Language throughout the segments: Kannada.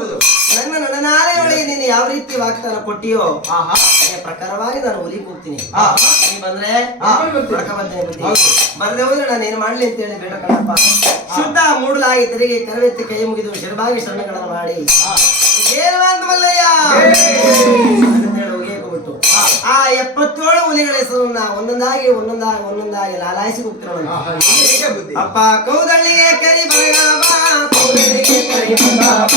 ನನ್ನ ನಡನಾಳೆ ಒಳಗೆ ನೀನು ಯಾವ ರೀತಿ ವಾಗ್ದಾನ ಕೊಟ್ಟಿಯೋ ಅದೇ ಪ್ರಕಾರವಾಗಿ ನಾನು ಹುಲಿ ಕೂಗ್ತೀನಿ. ನೀ ಬಂದ್ರೆ ಬರದೆ ಹೋದ್ರೆ ನಾನು ಏನ್ ಮಾಡ್ಲಿ ಅಂತ ಹೇಳಿ ಬೇಡ ಕಣಪ್ಪ. ಶುದ್ಧ ಮೂಡಲಾಗಿ ತೆರಿಗೆ ಕರವೆತ್ತಿ ಕೈ ಮುಗಿದು ಶಿರಬಾಗಿ ಶರಣಗಳನ್ನು ಮಾಡಿ ಏನುವಂತ ಮಲ್ಲಯ್ಯ ಹೋಗಿಬಿಟ್ಟು ಆ 77 ಹುಲಿಗಳ ಹೆಸರನ್ನ ಒಂದೊಂದಾಗಿ ಲಾಲಾಯಿಸಿ ಹೋಗ್ತಿರೋಣ. ಅಪ್ಪ ಕೌದಳ್ಳಿಗೆ ಕರಿ ಬರಗಾಬ, ಕೌದಳ್ಳಿಗೆ ಕರಿ ಬರಗಾಬ,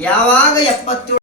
ಯಾವಾಗ 77